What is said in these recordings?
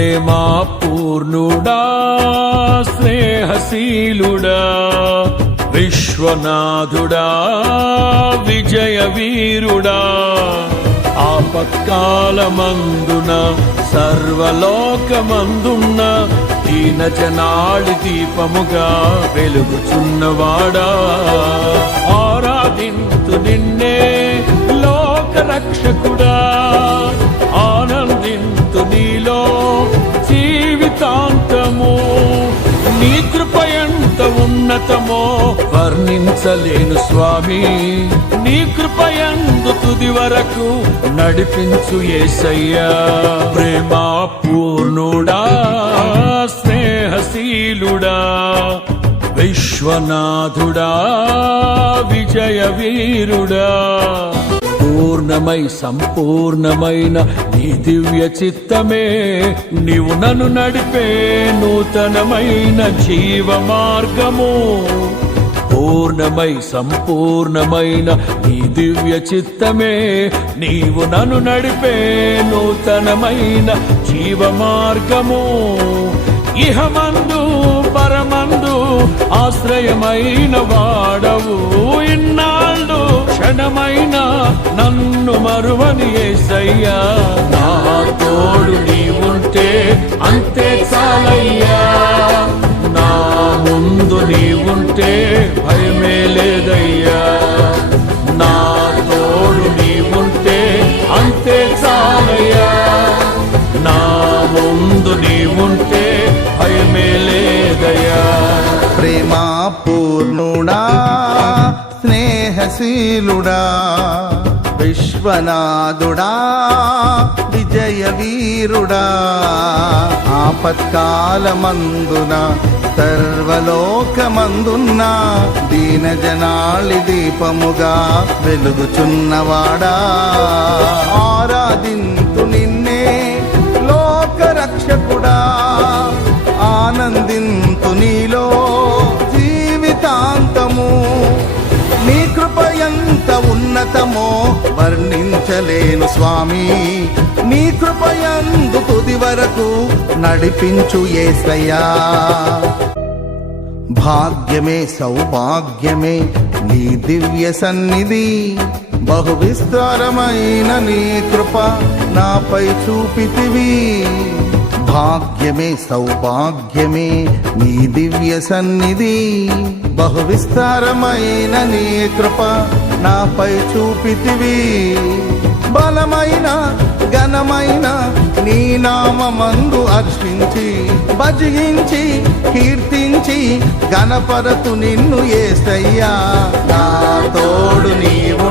ప్రేమా పూర్ణుడా స్నేహశీలుడా విశ్వనాథుడా విజయ వీరుడా ఆపత్కాలమందున సర్వలోకమందున్న దీన జనాడి దీపముగా వెలుగుచున్నవాడా. ఆరాధింతు నిన్నే లోక రక్షకుడా ఆనందింతు నీలో వర్ణించలేను స్వామి నీ కృప ఎందు తుది వరకు నడిపించు ఏసయ్యా. ప్రేమ పూర్ణుడా స్నేహశీలుడా విశ్వనాథుడా విజయ వీరుడా పూర్ణమై సంపూర్ణమైన నీ దివ్య చిత్తమే నీవు నన్ను నడిపే నూతనమైన జీవ మార్గము పూర్ణమై సంపూర్ణమైన నీ దివ్య చిత్తమే. నీవు నన్ను నడిపే నూతనమైన జీవ మార్గము ఇహమందు పరమందు ఆశ్రయమైన వాడవు. ఇన్నాళ్ళు క్షణమైన నన్ను మరువని ఏసయ్యా. నా తోడు నీవుంటే అంతే. స్నేహశీలుడా విశ్వనాథుడా విజయ వీరుడా ఆపత్కాలమందున సర్వలోకమందున్న దీనజనాళి దీపముగా వెలుగుచున్నవాడా. ఆరాధింతు నిన్నే లోకరక్షకుడా ఆనందింతు నీలో వర్ణించలేను స్వామి. నీ కృపయందు తుది వరకు నడిపించు ఏసయ్యా. భాగ్యమే సౌభాగ్యమే నీ దివ్య సన్నిధి. బహు విస్తారమైన నీ కృప నాపై చూపితివి. భాగ్యమే సౌభాగ్యమే నీ దివ్య సన్నిధి. బహు విస్తారమైన నీ కృప నాపై చూపితివి. బలమైన ఘనమైన నీ నామందు అర్చించి భజించి కీర్తించి గణపరతు నిన్ను ఏసయ్యా. నా తోడు నీవు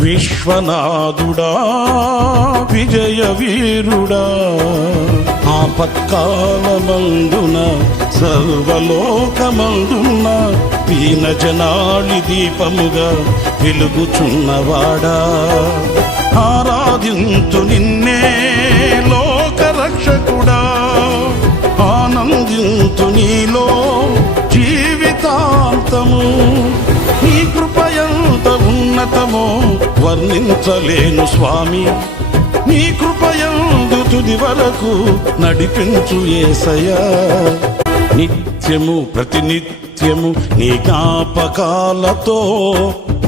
విశ్వనాథుడా విజయ వీరుడా. ఆపత్కాలమందున సర్వలోకమందున్న దీన జనాళి దీపముగా వెలుగుచున్నవాడా. ఆరాధింతు నిన్నే లోక రక్షకుడా ఆనందింతు నీలో జీవితాంతము. ఘనతమో వర్ణించలేను స్వామి. నీ కృపయందు తుది వరకు నడిపించు ఏసయా నిత్యము ప్రతినిత్యము నీ జ్ఞాపకాలతో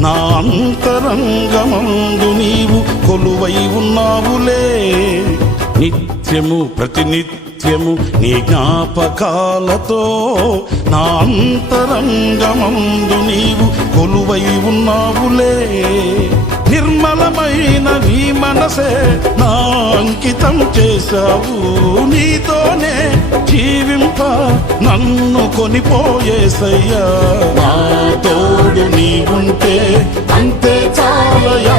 నా అంతరంగమందు నీవు కొలువై ఉన్నావులే. నిత్యము నిత్యము నీ జ్ఞాపకాలతో నా అంతరంగమందు నీవు కొలువై ఉన్నావులే. నిర్మలమైన నీ మనసే నా అంకితం చేశావు నీతోనే. జీవింప నన్ను కొనిపోయేసయ్యా. నా తోడు నీవుంటే అంతే చాలయా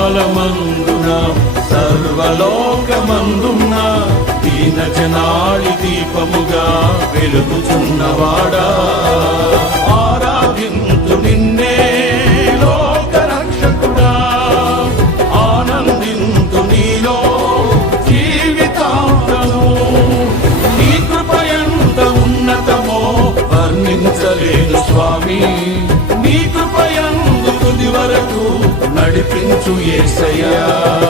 కాలమందునా సర్వలోకమందున్నా సర్వలోకమందున దీనజనాళి దీపముగా వెలుగుచున్నవాడా. వరకు నడిపించు ఏసయ్యా.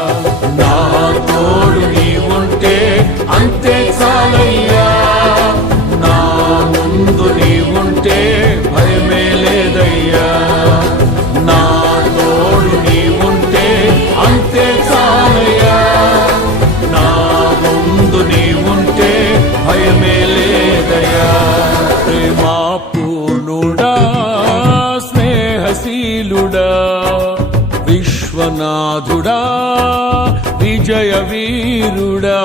నాథుడా విజయ వీరుడా